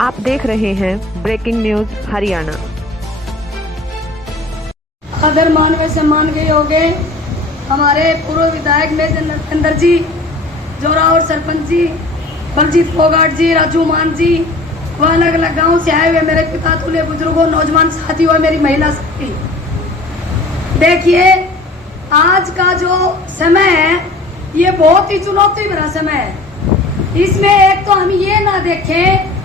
आप देख रहे हैं ब्रेकिंग न्यूज हरियाणा। आदर मानवे सम्मान के योग्य हमारे पूर्व विधायक मेजर नरेंद्र जी, जोरावर सरपंच जी, बलजीत फोगाट जी, राजू मान जी, व अलग अलग गाँव से आए हुए मेरे पिता तुल्य बुजुर्गों, नौजवान साथियों और मेरी महिला साथी। देखिए, आज का जो समय है ये बहुत ही चुनौती भरा समय है। इसमें एक तो हम ये ना देखें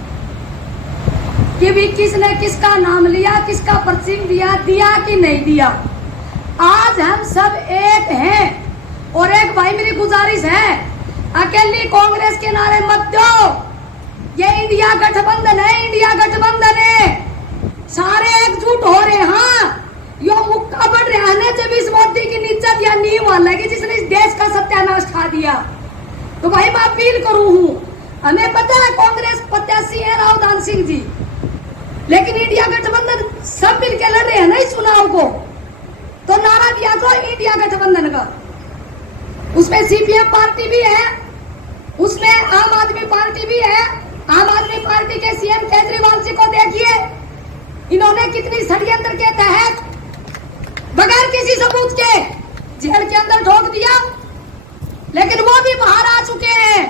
कि भी किसने किसका नाम लिया, किसका पर्चिंग दिया कि नहीं दिया। आज हम सब एक हैं। और एक भाई मेरी गुजारिश है, अकेली कांग्रेस के नारे मत दो। ये इंडिया गठबंधन है, इंडिया गठबंधन है, सारे एकजुट हो रहे। हाँ, यो मुक्का बढ़ रहा है जब इस मोदी की निज्जत या नींव वालेगी जिसने इस देश का सत्यानाश खा दिया। तो भाई मैं अपील करूं हूं, हमें पता है कांग्रेस प्रत्याशी है राव दान सिंह जी, लेकिन इंडिया गठबंधन सब मिलकर लड़ रहे हैं ना इस चुनाव को। तो नारा दिया तो इंडिया गठबंधन का, उसमें सीपीएम पार्टी भी है, उसमें आम आदमी पार्टी भी है। आम आदमी पार्टी के सीएम केजरीवाल जी को देखिए, इन्होंने कितनी षड्यंत्र के तहत बगैर किसी सबूत के जेल के अंदर ठोक दिया, लेकिन वो भी बाहर आ चुके हैं।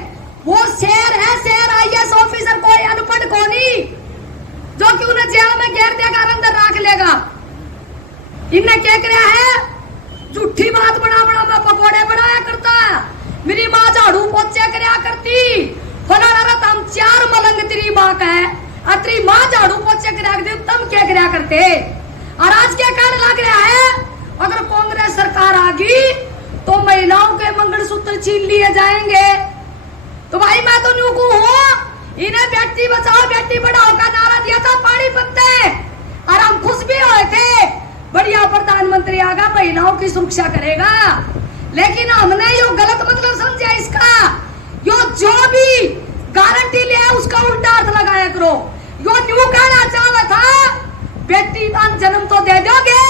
वो शेर है, शेर आईएएस ऑफिसर, कोई अनपढ़ को नहीं जो कि उन्हें जेल में घेर देगा, अंदर रख लेगा। इन्हें क्या कराया है, झूठी बात बना बना मैं पकौड़े बनाया करता, मेरी माँ झाड़ू पोछे कराया करती, फलाना तम 4 मलंग तेरी माँ का है, अतरी माँ झाड़ू पोछे कराया करती, तुम क्या कराया करते। और आज क्या कहने लग रहा है, अगर कांग्रेस सरकार आ गई तो महिलाओं के मंगलसूत्र छीन लिए जाएंगे। तो भाई मैं तो न्यूकू हूँ, इन्हें बेटी बचाओ बेटी बढ़ाओ का नारा दिया था पानी पत्ते, और हम खुश भी हुए थे, बढ़िया प्रधानमंत्री आगा महिलाओं की सुरक्षा करेगा। लेकिन हमने यो गलत मतलब समझा इसका, यो जो भी गारंटी ले उसका उल्टा अर्थ लगाया करो। यो न्यू कहना चाहा था बेटी दान जन्म तो दे दोगे,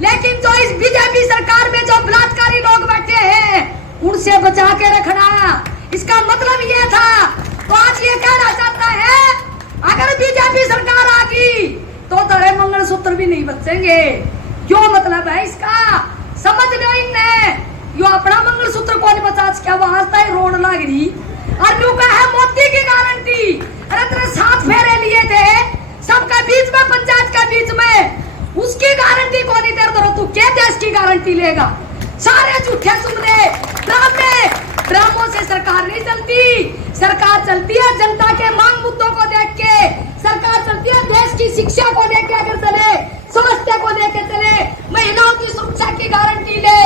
लेकिन जो इस बीजेपी सरकार में जो बलात्कारी लोग बैठे हैं उनसे बचा के रखना, इसका मतलब ये था। तो आज ये कहना चाहता है, अगर बीजेपी सरकार आ गई तो तेरे मंगलसूत्र भी नहीं बचेंगे। क्यों मतलब है इसका, समझ लो। इनने यो अपना मंगलसूत्र को नहीं बचा क्या वहां तक रोड लग रही, और न्यू का है मोदी की गारंटी। अरे तेरे 7 फेरे लिए थे सबका बीच में, पंचायत का बीच में, उसकी गारंटी को नहीं तेरे दो, तू क्या देश की गारंटी लेगा। सारे झूठे सुनने ड्रामों से सरकार नहीं चलती। सरकार चलती है जनता के मांग मुद्दों को देख के, सरकार चलती है देश की शिक्षा को लेकर अगर चले, स्वास्थ्य को लेकर चले, महिलाओं की सुरक्षा की गारंटी ले।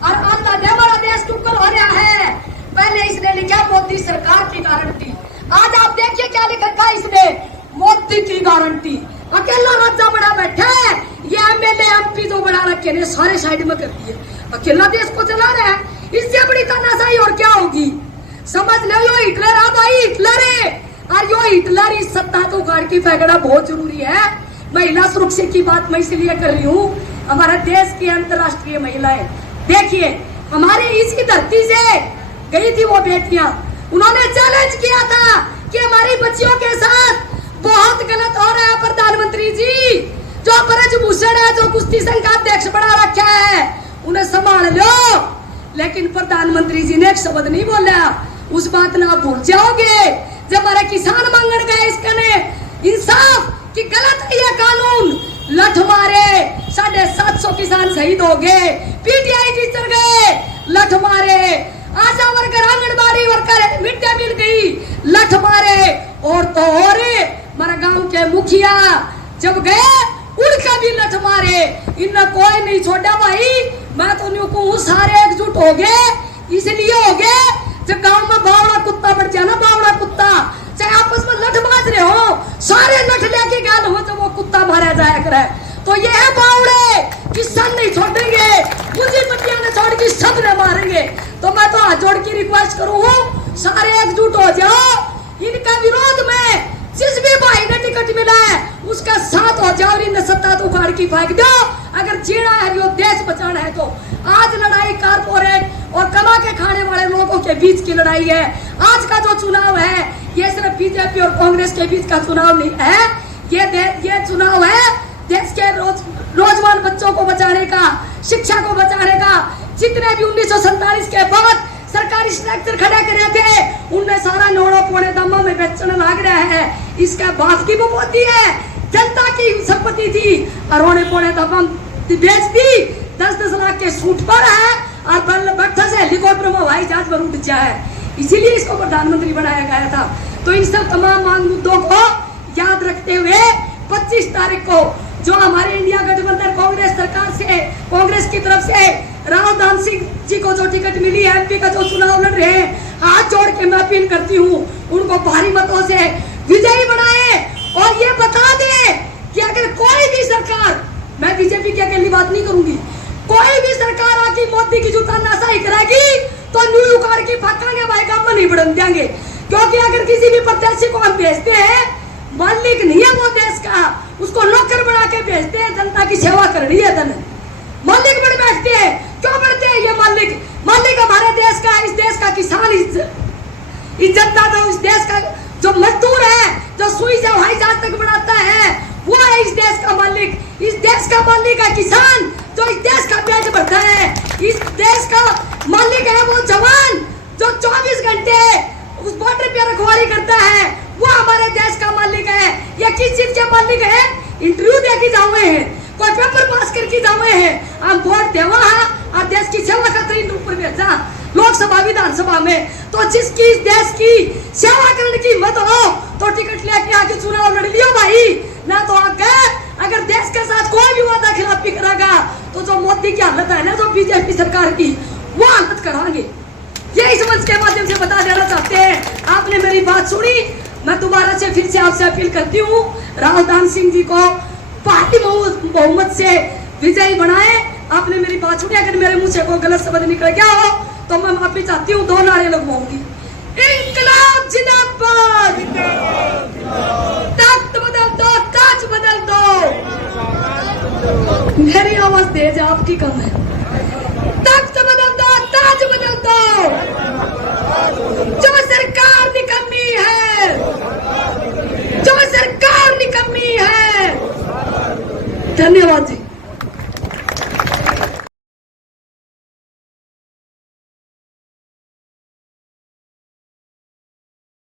और अल्लाह ने हमारा देश टुकड़ हो रहा है, पहले इसने लिखा मोदी सरकार की गारंटी, आज आप देखिए क्या लिखा इसने, मोदी की गारंटी। अकेला राजा बड़ा बैठा है, ये एमएलए एमपी जो बड़ा रखे ने सारे साइड में कर दिए, अकेला देश को चला रहा है। इससे बड़ी तानाशाही और क्या होगी, समझ लो। यो हिटलर आ भाई, हिटलर है, और यो हिटलर इस सत्ता तो उखाड़ के फेंकना बहुत जरूरी है। महिला सुरक्षा की बात मैं इसलिए कर रही हूँ, हमारे देश की अंतर्राष्ट्रीय महिलाएं देखिए, हमारे इसी धरती से गई थी वो बेटियां, उन्होंने चैलेंज किया था कि हमारी बच्चियों के साथ बहुत गलत हो रहा है प्रधानमंत्री जी। जो ब्रजभूषण है, जो कुश्ती संघ का अध्यक्ष बना रखा है, उन्हें संभाल लो। लेकिन प्रधानमंत्री जी ने एक शब्द नहीं बोला, उस बात ना भूल जाओगे जब हमारे किसान मांगने गए इसका ने इंसाफ कि गलत है ये कानून, लठ मारे 750 किसान शहीद हो गए, पीटीआई टीचर गए लठ मारे, ASHA worker anganwadi worker mid day meal गई लठ मारे, और तो और हमारे गांव के मुखिया जब गए उनका भी लठ मारे, इनने कोई नहीं छोड़ा भाई। मैं तो न्यू को सारे एकजुट हो गए, इसलिए हो गए जब गांव में बावड़ा कुत्ता बढ़ जाए ना, बावड़ा कुत्ता चाहे आपस में लठ मार रहे हो, सारे लठ लेके गए हो जब वो कुत्ता मारा जाया करे। तो ये है बावड़े, किसान नहीं छोड़ेंगे, मुझे मटिया ने छोड़ के सब ने मारेंगे। तो मैं तो हाथ जोड़ की रिक्वेस्ट करूँ, सारे एकजुट हो जाओ, इनका विरोध में जिस भी भाई ने टिकट मिला है उसका साथ हो जाओ, इन सत्ता तो उखाड़ की फेंक दो। अगर जीना है, यो देश बचाना है तो आज लड़ाई कारपोरेट और कमा के खाने वाले लोगों के बीच की लड़ाई है। आज का जो चुनाव है ये सिर्फ बीजेपी और कांग्रेस के बीच का चुनाव नहीं है, ये चुनाव है देश के नौजवान बच्चों को बचाने का, शिक्षा को बचाने का। जितने भी 1947 के बाद सरकारी स्ट्रक्चर खड़ा करे थे उनने सारा नोड़ो पौने दामों में बेचने लग रहा है। इसका बाप की बपोती है, जनता की संपत्ति थी और उन्होंने पौने दामों बेच दी। 10-10 लाख के सूट पर है और बैठा से हेलीकॉप्टर में हवाई जहाज पर उड़ जाए, इसीलिए इसको प्रधानमंत्री बनाया गया था। तो इन सब तमाम मांग मुद्दों को याद रखते हुए 25 तारीख को जो हमारे इंडिया गठबंधन कांग्रेस सरकार से, कांग्रेस की तरफ से राहुल गांधी सिंह जी को जो टिकट मिली है, एमपी का जो चुनाव लड़ रहे हैं, हाथ जोड़ के मैं अपील करती हूँ उनको भारी मतों से विजयी बनाए और ये बता दे कि अगर कोई भी सरकार, मैं बीजेपी की अकेली बात नहीं करूंगी, कोई भी सरकार आके मोदी की जूता नाशाई करेगी तो न्यू उखाड़ की फेंकेंगे भाई, काम नहीं बढ़न देंगे। क्योंकि अगर किसी भी प्रत्याशी को हम भेजते हैं, मालिक नहीं है वो देश का, उसको नौकर बना के भेजते हैं, जनता की सेवा करनी है तने मालिक बन बैठते हैं। क्यों बनते हैं ये मालिक? मालिक हमारे देश का, इस देश का किसान, इस जनता का, इस देश का जो मजदूर है, जो सुई से हवाई जहाज तक बनाता है, वो है इस देश का मालिक। इस देश का मालिक है किसान जो इस देश का पेट भरता है। इस देश का मालिक है वो जवान जो 24 घंटे उस बॉर्डर पे रखवाली करता है, वो हमारे देश का मालिक है। ये किस चीज के मालिक है? इंटरव्यू दे के जावे हैं, कोई पेपर पास करके जावे हैं, हम वोट देवा है और देश की सेवा करते हैं ऊपर भेजा लोकसभा विधानसभा में। तो जिसकी इस देश की सेवा करने की हिम्मत हो तो टिकट लेके आके चुनाव लड़ लियो भाई, ना तो आगे अगर देश के साथ कोई भी वादा खिलाफी करेगा तो जो मोदी की हालत है ना, जो बीजेपी सरकार की, वो हालत कराएंगे। ये इस मंच के माध्यम से बता देना चाहते हैं। आपने मेरी बात सुनी, मैं दोबारा से फिर से आपसे अपील करती हूँ, राहुल गांधी सिंह जी को पार्टी बहुमत से विजयी बनाए। आपने मेरी बात सुनी, अगर मेरे मुंह से कोई गलत शब्द निकल गया हो तो मैं माफी चाहती हूँ। 2 नारे लगवाऊंगी, इंकलाब जिंदाबाद, तख्त बदल दो, ताज बदल दो। मेरी आवाज तेज है, आपकी कम है। तख्त बदल दो, ताज बदल दो। जो सरकार निकम्मी है, जो सरकार निकम्मी है। धन्यवाद जी।